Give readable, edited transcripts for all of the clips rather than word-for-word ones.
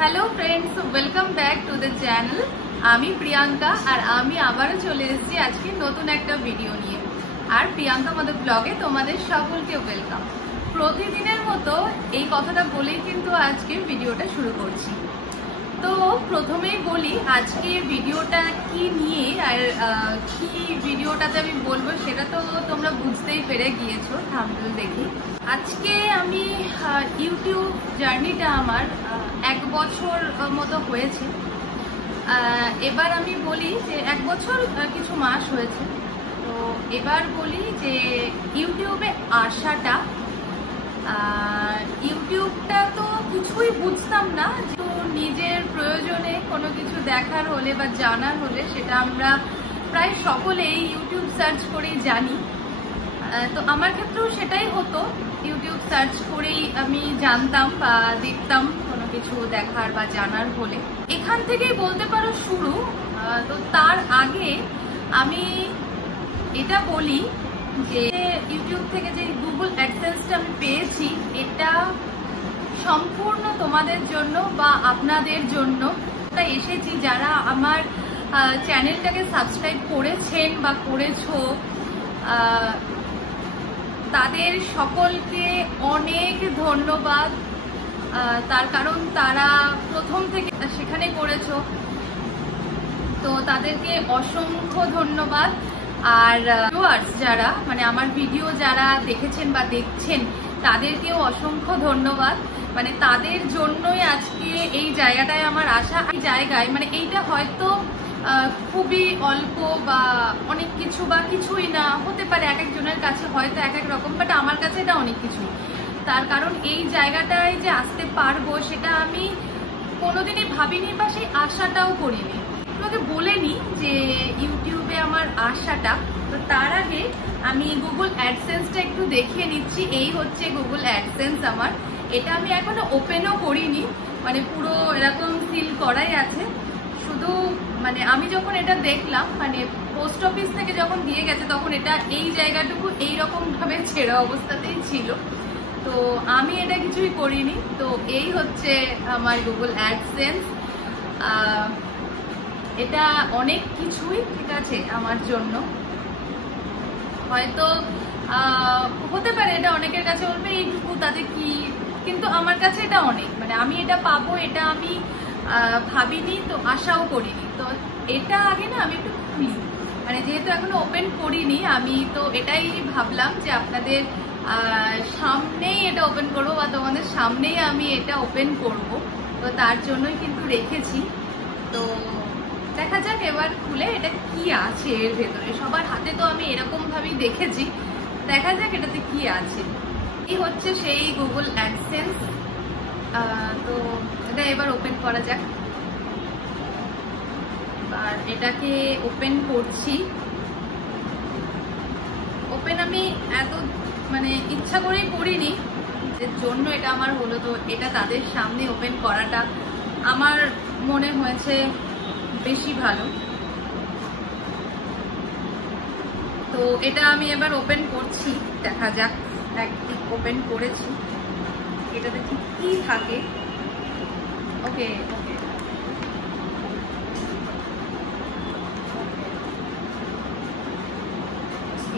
Hello friends, welcome back to the channel. আমি প্রিয়াঙ্কা আর আমি আবারও চলে এসেছি আজকে নতুন একটা ভিডিও নিয়ে। আর প্রিয়াঙ্কা আমাদের ব্লগে তোমাদের সকলকে ওয়েলকাম। প্রতিদিনের মতো এই কথাটা বলেই কিন্তু আজকে ভিডিওটা শুরু করছি। তো প্রথমেই বলি আজকে ভিডিওটা কি নিয়ে আর কি ভিডিওটাতে আমি বলবো সেটা তো তোমরা বুঝতেই পেরে গিয়েছো থাম্বনেল দেখে। আজকে আমি ইউটিউব জার্নিটা আমার 1 বছর মতো হয়েছে। এবার আমি বলি যে 1 বছর কিছু মাস হয়েছে। তো এবার বলি যে ইউটিউবে আসাটা, ইউটিউবটা তো কিছুই বুঝতাম না। তো নিজের প্রয়োজনে কোনো কিছু দেখার হলে বা জানার হলে সেটা আমরা প্রায় সকলেই ইউটিউব সার্চ করেই জানি। তো আমার ক্ষেত্রেও সেটাই হতো, ইউটিউব সার্চ করেই আমি জানতাম বা দেখতাম কোনো কিছু দেখার বা জানার হলে। এখান থেকেই বলতে পারো শুরু। তো তার আগে আমি এটা বলি যে ইউটিউব থেকে যে গুগল অ্যাডসেন্সটা আমি পেয়েছি এটা সম্পূর্ণ তোমাদের জন্য বা আপনাদের জন্য এসেছি যারা আমার চ্যানেলটাকে সাবস্ক্রাইব করেছেন বা করেছো। তাদের সকলকে অনেক ধন্যবাদ, তার কারণ তারা প্রথম থেকে সেখানে করেছো, তো তাদেরকে অসংখ্য ধন্যবাদ। আর ভিউয়ার্স যারা মানে আমার ভিডিও যারা দেখেছেন বা দেখছেন তাদেরকেও অসংখ্য ধন্যবাদ। মানে তাদের জন্যই আজকে এই জায়গাটায় আমার আসা। এই জায়গায় মানে এইটা হয়তো খুবই অল্প বা অনেক কিছু বা কিছুই না হতে পারে, এক একজনের কাছে হয়তো এক এক রকম, বাট আমার কাছে এটা অনেক কিছু। তার কারণ এই জায়গাটায় যে আসতে পারবো সেটা আমি কোনোদিনই ভাবিনি বা সেই আশাটাও করিনি। তোমাকে বলেনি যে ইউটিউবে আমার আশাটা। তো তার আগে আমি গুগল অ্যাডসেন্সটা একটু দেখিয়ে নিচ্ছি। এই হচ্ছে গুগল অ্যাডসেন্স আমার। এটা আমি এখনো ওপেনও করিনি, মানে পুরো এরকম সিল করাই আছে। শুধু মানে আমি যখন এটা দেখলাম মানে পোস্ট অফিস থেকে যখন দিয়ে গেছে তখন এটা এই জায়গাটুকু এইরকম ভাবে ছেঁড়া অবস্থাতেই ছিল। তো আমি এটা কিছুই করিনি। তো এই হচ্ছে আমার গুগল অ্যাডসেন্স। এটা অনেক কিছুই, ঠিক আছে, আমার জন্য হয়তো হতে পারে এটা অনেকের কাছে বলবে এইটুকু তাতে কি, কিন্তু আমার কাছে এটা অনেক। মানে আমি এটা পাবো এটা আমি ভাবিনি, তো আশাও করিনি। তো এটা আগে না আমি একটু খুলি, মানে যেহেতু এখনো ওপেন করিনি আমি, তো এটাই ভাবলাম যে আপনাদের সামনেই এটা ওপেন করবো বা তোমাদের সামনেই আমি এটা ওপেন করব। তো তার জন্যই কিন্তু রেখেছি। তো দেখা যাক এবার খুলে এটা কি আছে এর ভেতরে। সবার হাতে তো আমি এরকম ভাবেই দেখেছি, দেখা যাক এটাতে কি আছে। এই হচ্ছে সেই গুগল অ্যাডসেন্স। তো এটা এবার ওপেন করা যাক। আর এটাকে ওপেন করছি। ওপেন আমি এত মানে ইচ্ছা করেই করিনি, এর জন্য এটা আমার হলো। তো এটা তাদের সামনে ওপেন করাটা আমার মনে হয়েছে বেশি ভালো। তো এটা আমি এবার ওপেন করছি, দেখা যাক। একদিক ওপেন করেছি, এটাতে কি থাকে। ওকে ওকে,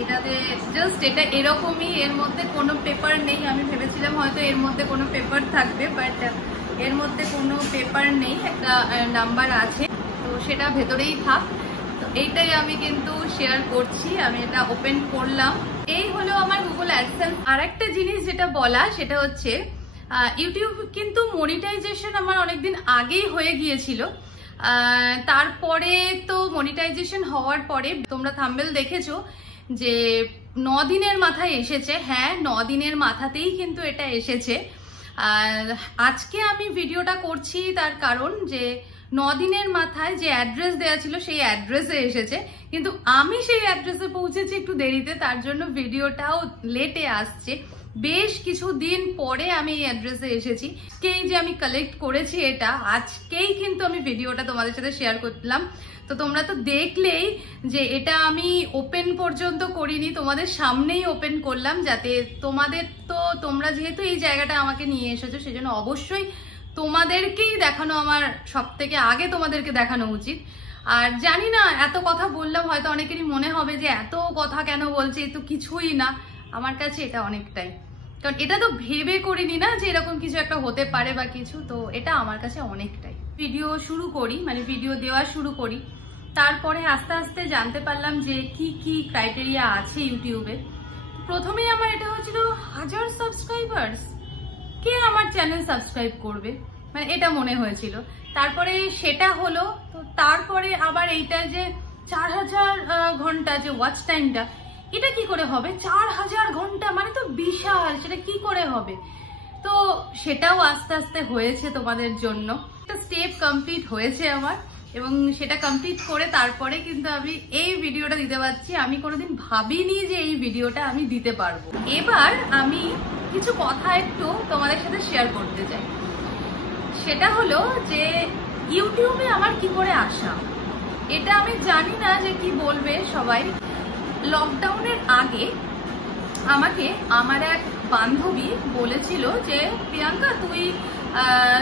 এটাতে জাস্ট এটা এরকমই, এর মধ্যে কোনো পেপার নেই। আমি ভেবেছিলাম হয়তো এর মধ্যে কোনো পেপার থাকবে, বাট এর মধ্যে কোনো পেপার নেই। একটা নাম্বার আছে, তো সেটা ভেতরেই থাক। তো এইটাই আমি কিন্তু শেয়ার করছি। আমি এটা ওপেন করলাম। এই হলো আমার গুগল অ্যাডসেন্স। আর একটা জিনিস যেটা বলা সেটা হচ্ছে ইউটিউব কিন্তু মনিটাইজেশন আমার অনেকদিন আগেই হয়ে গিয়েছিল। তারপরে তো মনিটাইজেশন হওয়ার পরে তোমরা থাম্বনেল দেখেছো যে 9 দিনের মাথায় এসেছে। হ্যাঁ, 9 দিনের মাথাতেই কিন্তু এটা এসেছে। আজকে আমি ভিডিওটা করছি তার কারণ যে 9 দিনের মাথায় যে অ্যাড্রেস দেওয়া ছিল সেই অ্যাড্রেসে এসেছে, কিন্তু আমি সেই অ্যাড্রেসে পৌঁছেছি একটু দেরিতে, তার জন্য ভিডিওটাও লেটে আসছে। বেশ কিছু দিন পরে আমি এই অ্যাড্রেসে এসেছি। আজকেই যে আমি কালেক্ট করেছি এটা, আজকেই কিন্তু আমি ভিডিওটা তোমাদের সাথে শেয়ার করলাম। তো তোমরা তো দেখলেই যে এটা আমি ওপেন পর্যন্ত করিনি, তোমাদের সামনেই ওপেন করলাম, যাতে তোমাদের তো তোমরা যেহেতু এই জায়গাটা আমাকে নিয়ে এসেছো সেজন্য অবশ্যই তোমাদেরকেই দেখানো আমার সব থেকে আগে, তোমাদেরকে দেখানো উচিত। আর জানি না এত কথা বললাম, হয়তো অনেকেরই মনে হবে যে এত কথা কেন বলছে, এ তো কিছুই না। আমার কাছে এটা অনেকটাই, কারণ এটা তো ভেবে করিনি না যে এরকম কিছু একটা হতে পারে বা কিছু, তো এটা আমার কাছে অনেকটাই। ভিডিও শুরু করি, মানে ভিডিও দেওয়া শুরু করি, তারপরে আস্তে আস্তে জানতে পারলাম যে কি কি ক্রাইটেরিয়া আছে ইউটিউবে। প্রথমেই আমার এটা হচ্ছিল 1000 সাবস্ক্রাইবার্স, কে আমার চ্যানেল সাবস্ক্রাইব করবে, মানে এটা মনে হয়েছিল। তারপরে সেটা হলো, তো তারপরে আবার এইটা যে 4000 ঘন্টা যে ওয়াচ টাইমটা, এটা কি করে হবে? 4000 ঘন্টা মানে তো বিশাল, সেটা কি করে হবে? তো সেটাও আস্তে আস্তে হয়েছে তোমাদের জন্য। একটা স্টেপ কমপ্লিট হয়েছে আমার, এবং সেটা কমপ্লিট করে তারপরে কিন্তু আমি এই ভিডিওটা দিতে পারছি। আমি কোনোদিন ভাবিনি যে এই ভিডিওটা আমি দিতে পারবো। এবার আমি কিছু কথা একটু তোমাদের সাথে শেয়ার করতে চাই। সেটা হলো যে ইউটিউবে আমার কি করে আসা, এটা আমি জানি না যে কি বলবে সবাই। লকডাউনের আগে আমাকে আমার এক বান্ধবী বলেছিল যে প্রিয়াঙ্কা, তুই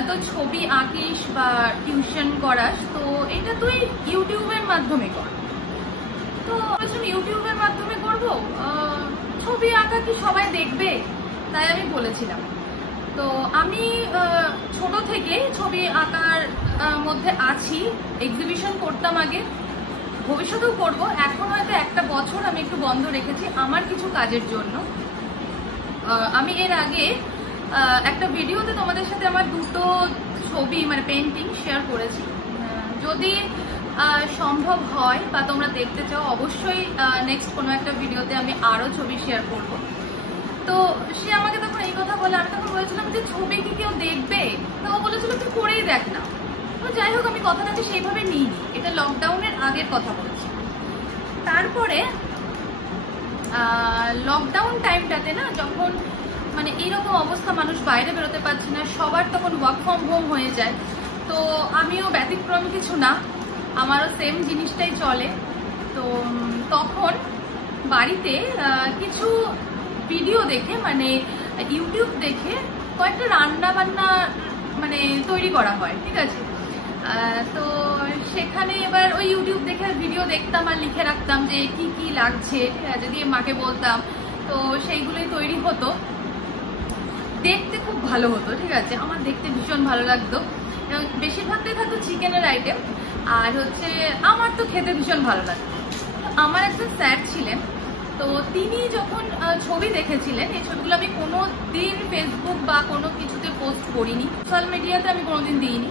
তো ছবি আঁকিস বা টিউশন করাস, তো এটা তুই ইউটিউবের মাধ্যমে কর। তো ইউটিউবের মাধ্যমে করবো, ছবি আঁকা কি সবাই দেখবে? তাই আমি বলেছিলাম। তো আমি ছোট থেকে ছবি আঁকার মধ্যে আছি, এক্সিবিশন করতাম আগে, ভবিষ্যতেও করবো। এখন হয়তো একটা বছর আমি একটু বন্ধ রেখেছি আমার কিছু কাজের জন্য। আমি এর আগে একটা ভিডিওতে তোমাদের সাথে আমার দুটো ছবি মানে পেন্টিং শেয়ার করেছি। যদি সম্ভব হয় বা তোমরা দেখতে চাও, অবশ্যই নেক্সট কোনো একটা ভিডিওতে আমি আরো ছবি শেয়ার করব। তো সে আমাকে তখন এই কথা বলে, আমি তখন বলেছিলাম যে ছবি কি কেউ দেখবে? তো ও বলেছিল তুই করেই দেখ না। তো যাই হোক, আমি কথাটাকে সেইভাবে নিই, এটা লকডাউনের আগের কথা বলছি। তারপরে লকডাউন টাইমটাতে না, যখন মানে এইরকম অবস্থা, মানুষ বাইরে বেরোতে পারছে না, সবার তখন ওয়ার্ক ফ্রম হোম হয়ে যায়। তো আমিও ব্যতিক্রম কিছু না, আমারও সেম জিনিসটাই চলে। তো তখন বাড়িতে কিছু ভিডিও দেখে, মানে ইউটিউব দেখে কয়েকটা রান্না বান্না মানে তৈরি করা হয়, ঠিক আছে। তো সেখানে এবার ওই ইউটিউব দেখে ভিডিও দেখতাম আর লিখে রাখতাম যে কি কি লাগছে, যদি মাকে বলতাম, তো সেইগুলোই তৈরি হতো। দেখতে খুব ভালো হতো, ঠিক আছে, আমার দেখতে ভীষণ ভালো লাগতো। এবং বেশিরভাগটাই থাকতো চিকেনের আইটেম, আর হচ্ছে আমার তো খেতে ভীষণ ভালো লাগতো। আমার একজন স্যার ছিলেন, তো তিনি যখন ছবি দেখেছিলেন, এই ছবিগুলো আমি কোনো দিন ফেসবুক বা কোনো কিছুতে পোস্ট করিনি, সোশ্যাল মিডিয়াতে আমি কোনোদিন দিইনি,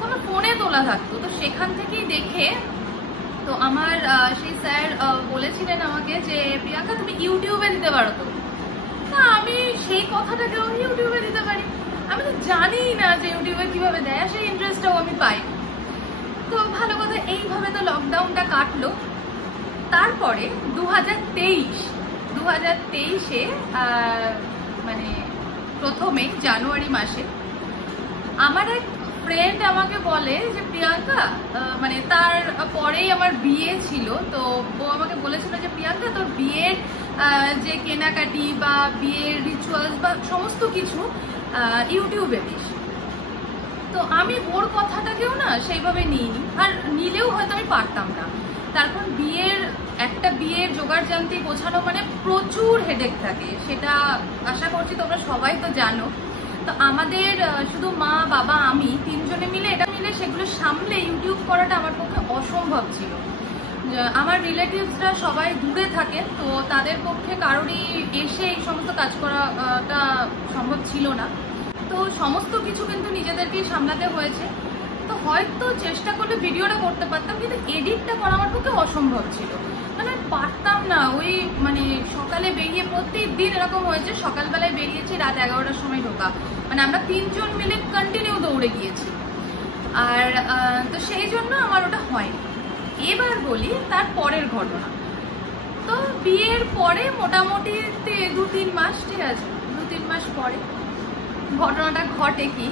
কোনো ফোনে তোলা থাকতো। তো সেখান থেকেই দেখে, তো আমার সেই স্যার বলেছিলেন আমাকে যে প্রিয়াঙ্কা তুমি ইউটিউবে দিতে পারো। তো না, আমি সেই কথাটাকেও ইউটিউবে দিতে পারি, আমি তো জানি না যে ইউটিউবে কিভাবে দেয়, সেই ইন্টারেস্টটাও আমি পাই। তো ভালো কথা, এইভাবে তো লকডাউনটা কাটলো। তারপরে 2023-এ মানে প্রথমে জানুয়ারি মাসে আমার এক ফ্রেন্ড আমাকে বলে যে প্রিয়াঙ্কা, মানে তার পরেই আমার বিয়ে ছিল, তো ও আমাকে বলেছিল যে প্রিয়াঙ্কা তোর বিয়ের যে কেনাকাটি বা বিয়ের রিচুয়ালস বা সমস্ত কিছু ইউটিউবে দিস। তো আমি ওর কথাটাকেও না সেইভাবে নিইনি, আর নিলেও হয়তো আমি পারতাম না। তারপর একটা বিয়ের জোগাড় জানতে গোছানো মানে প্রচুর হেডেক থাকে, সেটা আশা করছি তোমরা সবাই তো জানো। তো আমাদের শুধু মা বাবা আমি তিনজনে মিলে সেগুলো সামলে ইউটিউব করাটা আমার পক্ষে অসম্ভব ছিল। আমার রিলেটিভসরা সবাই দূরে থাকেন, তো তাদের পক্ষে কারোরই এসে এই সমস্ত কাজ করাটা সম্ভব ছিল না। তো সমস্ত কিছু কিন্তু নিজেদেরকেই সামলাতে হয়েছে। তো হয়তো চেষ্টা করলে ভিডিওটা করতে পারতাম, কিন্তু এডিটটা করা আমার পক্ষে অসম্ভব ছিল, মানে পারতাম না। ওই মানে সকালে বেরিয়ে, প্রত্যেকদিন এরকম হয়েছে, সকালবেলায় বেরিয়েছি, রাত 11টার সময় ঢোকা, মানে আমরা তিনজন মিলে কন্টিনিউ দৌড়ে গিয়েছি। আর তো সেই জন্য আমার ওটা হয়নি। এবার বলি তার পরের ঘটনা। তো বিয়ের পরে মোটামুটি 2-3 মাস, ঠিক আছে, 2-3 মাস পরে ঘটনাটা ঘটে কি,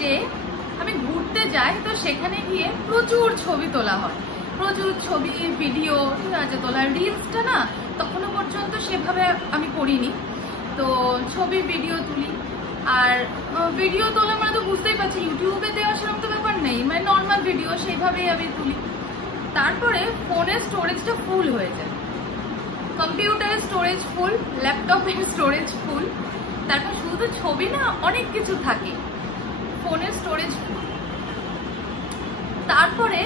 যে আমি ঘুরতে যাই, তো সেখানে গিয়ে প্রচুর ছবি তোলা হয়, প্রচুর ছবি ভিডিও, ঠিক আছে, তোলা। রিলসটা না তখনও পর্যন্ত সেভাবে আমি করিনি, তো ছবি ভিডিও তুলি। আর ভিডিও তোলা মানে তো বুঝতেই পারছি ইউটিউবে দেওয়া সেরকম তো ব্যাপার নেই, মানে নর্মাল ভিডিও সেইভাবেই আমি তুলি। তারপরে ফোনের স্টোরেজটা ফুল হয়ে যায়, কম্পিউটারের স্টোরেজ ফুল, ল্যাপটপের স্টোরেজ ফুল, তারপর শুধু তো ছবি না অনেক কিছু থাকে, ফোনের স্টোরেজ ফুল। তারপরে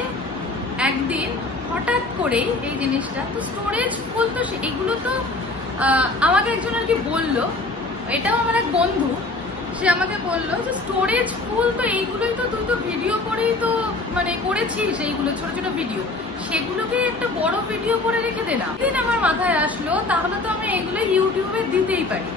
একদিন হঠাৎ করে এই জিনিসটা তো স্টোরেজ ফুল, তো এগুলো তো আমাকে একজন আর কি বললো, এটাও আমার এক বন্ধু, সে আমাকে বললো যে স্টোরেজ ফুল তো এইগুলোই তো তুই তো ভিডিও করেই তো মানে করেছিস, এইগুলো ছোট ছোট ভিডিও, সেগুলোকে একটা বড় ভিডিও করে রেখে দে না। দিন আমার মাথায় আসলো তাহলে তো আমি এগুলো ইউটিউবে দিতেই পারি।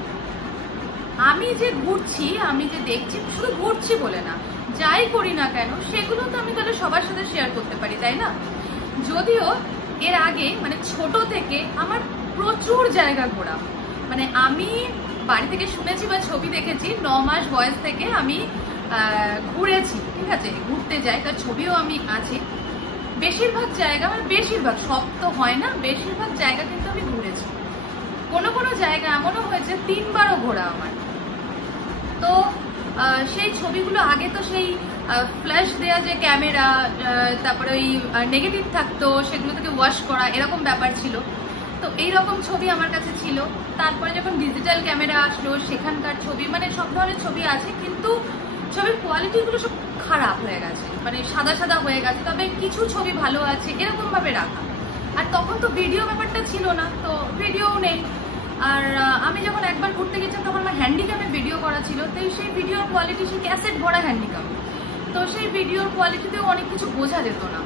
আমি যে ঘুরছি, আমি যে দেখছি, শুধু ঘুরছি বলে না, যাই করি না কেন সেগুলো তো আমি তাহলে সবার সাথে শেয়ার করতে পারি, তাই না? যদিও এর আগে মানে ছোট থেকে আমার প্রচুর জায়গা ঘোরা, মানে আমি বাড়ি থেকে শুনেছি বা ছবি দেখেছি 9 মাস বয়স থেকে আমি ঘুরেছি, ঠিক আছে, ঘুরতে যাই, তার ছবিও আমি আছে। বেশিরভাগ জায়গা, মানে বেশিরভাগ, সব তো হয় না, বেশিরভাগ জায়গা কিন্তু আমি ঘুরেছি। কোনো কোনো জায়গা এমনও হয়েছে 3 বারও ঘোরা আমার। তো সেই ছবিগুলো আগে তো সেই ফ্ল্যাশ দেওয়া যে ক্যামেরা, তারপরে ওই নেগেটিভ থাকতো, সেগুলো থেকে ওয়াশ করা, এরকম ব্যাপার ছিল। তো এইরকম ছবি আমার কাছে ছিল। তারপরে যখন ডিজিটাল ক্যামেরা আসলো, সেখানকার ছবি, মানে সব ধরনের ছবি আছে, কিন্তু ছবির কোয়ালিটিগুলো সব খারাপ হয়ে গেছে, মানে সাদা সাদা হয়ে গেছে, তবে কিছু ছবি ভালো আছে, এরকম ভাবে রাখা। আর তখন তো ভিডিও ব্যাপারটা ছিল না, তো ভিডিও নেই। আর আমি যখন একবার ঘুরতে গেছিলাম তখন আমার হ্যান্ডিক্যামে ভিডিও করা ছিল, তো সেই ভিডিওর কোয়ালিটি, সেই ক্যাসেট ভরা হ্যান্ডিক্যাম, তো সেই ভিডিওর কোয়ালিটিতেও অনেক কিছু বোঝা যেত না,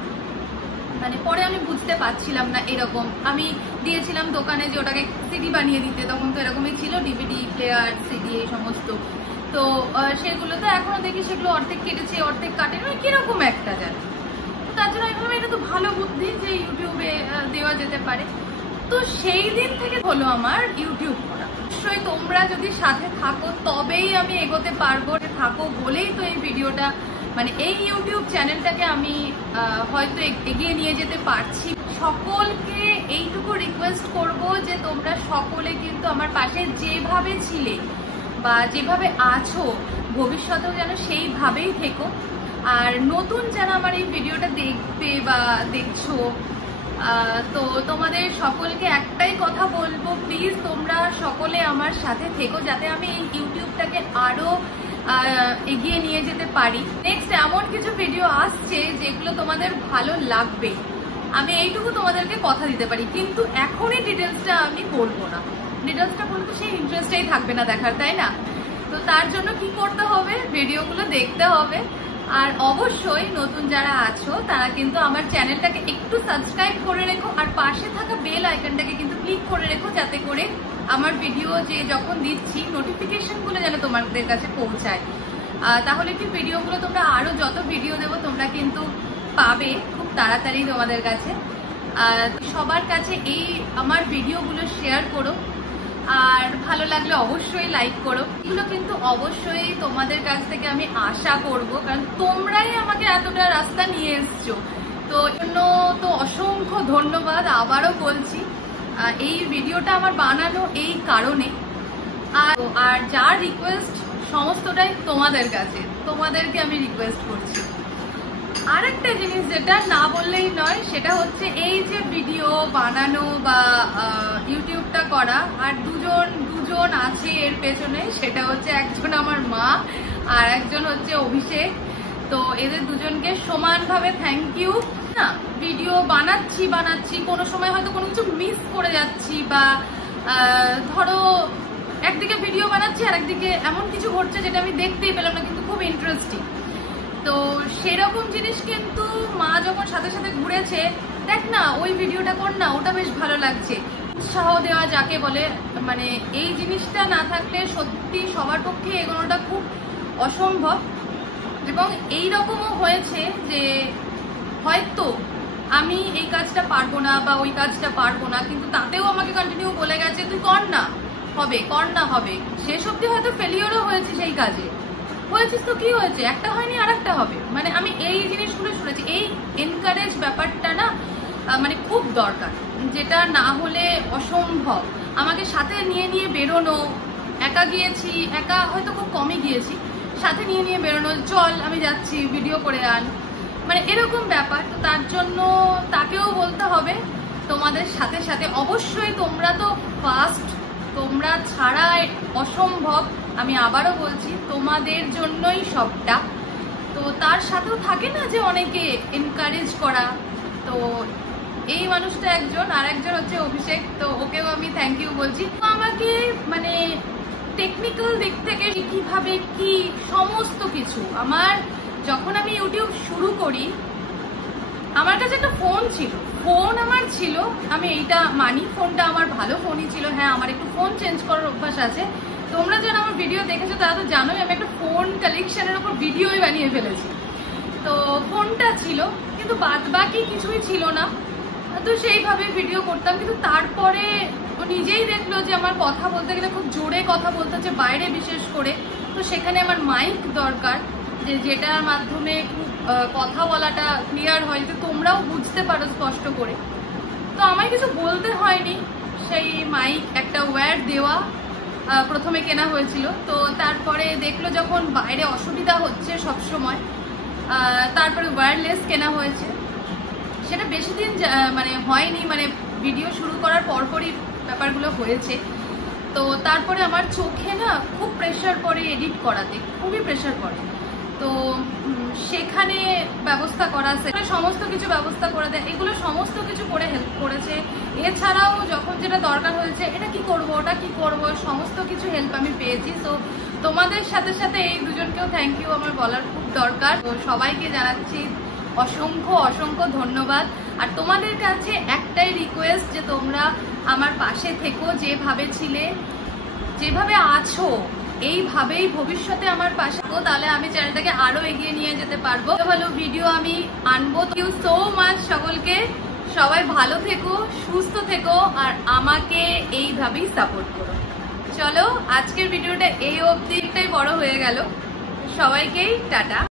মানে পরে আমি বুঝতে পারছিলাম না। এরকম আমি দিয়েছিলাম দোকানে যে ওটাকে সিডি বানিয়ে দিতে, তখন তো এরকমই ছিল, ডিভিডি প্লেয়ার, সিডি, এই সমস্ত। তো সেগুলো তো এখনো দেখি সেগুলো অর্ধেক কেটেছে, অর্ধেক কাটে, মানে কিরকম একটা যায়। তার জন্য আমি ভাবলাম এটা তো ভালো বুদ্ধি যে ইউটিউবে দেওয়া যেতে পারে। তো সেই দিন থেকে হলো আমার ইউটিউব করা। অবশ্যই তোমরা যদি সাথে থাকো তবেই আমি এগোতে পারবো, থাকো বলেই তো এই ভিডিওটা, মানে এই ইউটিউব চ্যানেলটাকে আমি হয়তো এগিয়ে নিয়ে যেতে পারছি। সকলকে এইটুকু রিকোয়েস্ট করব যে তোমরা সকলে কিন্তু আমার পাশে যেভাবে ছিলে বা যেভাবে আছো, ভবিষ্যতেও যেন সেইভাবেই থেকো। আর নতুন যারা আমার এই ভিডিওটা দেখবে বা দেখছো, তো তোমাদের সকলকে একটাই কথা বলবো, প্লিজ তোমরা সকলে আমার সাথে থেকো, যাতে আমি এই ইউটিউবটাকে আরো এগিয়ে নিয়ে যেতে পারি। নেক্সট এমন কিছু ভিডিও আসছে যেগুলো তোমাদের ভালো লাগবে, আমি এইটুকু তোমাদেরকে কথা দিতে পারি, কিন্তু এখনই ডিটেলসটা আমি বলবো না। ডিটেলসটা বলবো সেই ইন্টারেস্টেই থাকবে না দেখার, তাই না? তো তার জন্য কি করতে হবে, ভিডিওগুলো দেখতে হবে। আর অবশ্যই নতুন যারা আছো তারা কিন্তু আমার চ্যানেলটাকে একটু সাবস্ক্রাইব করে রেখো, আর পাশে থাকা বেল আইকনটাকে কিন্তু ক্লিক করে রেখো, যাতে করে আমার ভিডিও যে যখন দিচ্ছি নোটিফিকেশনগুলো যেন তোমাদের কাছে পৌঁছায়। তাহলে কি ভিডিওগুলো তোমরা আরো যত ভিডিও দেবো তোমরা কিন্তু পাবে খুব তাড়াতাড়ি তোমাদের কাছে। সবার কাছে এই আমার ভিডিওগুলো শেয়ার করো, আর ভালো লাগলে অবশ্যই লাইক করো। এগুলো কিন্তু অবশ্যই তোমাদের কাছ থেকে আমি আশা করব, কারণ তোমরাই আমাকে এতটা রাস্তা নিয়ে এসছো। তো এই জন্য তো অসংখ্য ধন্যবাদ আবারও বলছি। এই ভিডিওটা আমার বানানো এই কারণে, আর যার রিকোয়েস্ট সমস্তটাই তোমাদের কাছে, তোমাদেরকে আমি রিকোয়েস্ট করছি। আরেকটা জিনিস যেটা না বললেই নয়, সেটা হচ্ছে এই যে ভিডিও বানানো বা ইউটিউবটা করা, আর দুজন আছে এর পেছনে, সেটা হচ্ছে একজন আমার মা আর একজন হচ্ছে অভিষেক। তো এদের দুজনকে সমানভাবে থ্যাংক ইউ। না, ভিডিও বানাচ্ছি কোনো সময় হয়তো কোনো কিছু মিস করে যাচ্ছি, বা ধরো একদিকে ভিডিও বানাচ্ছি আর একদিকে এমন কিছু ঘটছে যেটা আমি দেখতেই পেলাম না, কিন্তু খুব ইন্টারেস্টিং। তো সেরকম জিনিস কিন্তু মা যখন সাথে সাথে ঘুরেছে, দেখ না ওই ভিডিওটা কর না, ওটা বেশ ভালো লাগছে, উৎসাহ দেওয়া যাকে বলে, মানে এই জিনিসটা না থাকলে সত্যি সবার পক্ষে এগোনোটা খুব অসম্ভব। এবং এই রকমও হয়েছে যে হয়তো আমি এই কাজটা পারবো না বা ওই কাজটা পারবো না, কিন্তু তাতেও আমাকে কন্টিনিউ বলে গেছে তুই কর না, হবে, কর না, হবে। শেষ অব্দি হয়তো ফেলিওরও হয়েছে সেই কাজে, হয়েছিস তো কি হয়েছে, একটা হয়নি আর একটা হবে। মানে আমি এই জিনিসগুলো শুনেছি। এই এনকারেজ ব্যাপারটা না মানে খুব দরকার, যেটা না হলে অসম্ভব। আমাকে সাথে নিয়ে বেরোনো, একা গিয়েছি, একা হয়তো খুব কমই গিয়েছি, সাথে নিয়ে নিয়ে বেরোনো, চল আমি যাচ্ছি ভিডিও করে আন, মানে এরকম ব্যাপার। তো তার জন্য তাকেও বলতে হবে তোমাদের সাথে সাথে অবশ্যই তোমরা তো ফার্স্ট, তোমরা ছাড়া অসম্ভব। আমি আবারও বলছি তোমাদের জন্যই সবটা। তো তার সাথেও থাকে না যে অনেকে এনকারেজ করা, তো এই মানুষটা একজন, আর একজন হচ্ছে অভিষেক। তো ওকেও আমি থ্যাংক ইউ বলছি। আমাকে মানে টেকনিক্যাল দিক থেকে কিভাবে কি সমস্ত কিছু, আমার যখন আমি ইউটিউব শুরু করি আমার কাছে একটা ফোন ছিল, ফোন আমার ছিল, আমি এইটা মানি, ফোনটা আমার ভালো ফোনই ছিল। হ্যাঁ, আমার একটু ফোন চেঞ্জ করার অভ্যাস আছে। তোমরা যারা আমার ভিডিও দেখেছো তারা তো জানোই আমি একটা ফোন কালেকশনের উপর ভিডিওই বানিয়ে ফেলেছি। তো ফোনটা ছিল কিন্তু বাদ বাকি কিছুই ছিল না, তো সেইভাবে ভিডিও করতাম। কিন্তু তারপরে ও নিজেই দেখলো যে আমার কথা বলতে গেলে খুব জোরে কথা বলতে হচ্ছে, বাইরে বিশেষ করে। তো সেখানে আমার মাইক দরকার, যেটার মাধ্যমে খুব কথা বলাটা ক্লিয়ার হয়, যাতে তোমরাও বুঝতে পারো স্পষ্ট করে। তো আমায় কিছু বলতে হয়নি, সেই মাইক একটা ওয়্যার দেওয়া প্রথমে কেনা হয়েছিল। তো তারপরে দেখলো যখন বাইরে অসুবিধা হচ্ছে সব সময়, তারপরে ওয়্যারলেস কেনা হয়েছে। সেটা বেশি দিন মানে হয়নি, মানে ভিডিও শুরু করার পরপরই ব্যাপারগুলো হয়েছে। তো তারপরে আমার চোখে না খুব প্রেশার পড়ে এডিট করাতে, খুবই প্রেশার পড়ে। তো সেখানে ব্যবস্থা করা আছে, সমস্ত কিছু ব্যবস্থা করে দেয়, এগুলো সমস্ত কিছু করে হেল্প করেছে। এছাড়াও যখন যেটা দরকার হয়েছে, এটা কি করব ওটা কি করব, সমস্ত কিছু হেল্প আমি পেয়েছি। তো তোমাদের সাথে সাথে এই দুজনকেও থ্যাংক ইউ আমার বলার খুব দরকার। তো সবাইকে জানাচ্ছি অসংখ্য অসংখ্য ধন্যবাদ। আর তোমাদের কাছে একটাই রিকোয়েস্ট যে তোমরা আমার পাশে থেকো, যেভাবে ছিলে, যেভাবে আছো, এইভাবেই ভবিষ্যতে আমার পাশে থাকো, তাহলে আমি চ্যানেলটাকে আরো এগিয়ে নিয়ে যেতে পারবো। ভালো ভিডিও আমি আনবো। থ্যাংক ইউ সো মাচ সকলকে। সবাই ভালো থেকো, সুস্থ থেকো, আর আমাকে এইভাবেই সাপোর্ট করো। চলো আজকের ভিডিওটা এই অবধিটাই বড় হয়ে গেল। সবাইকেই টাটা।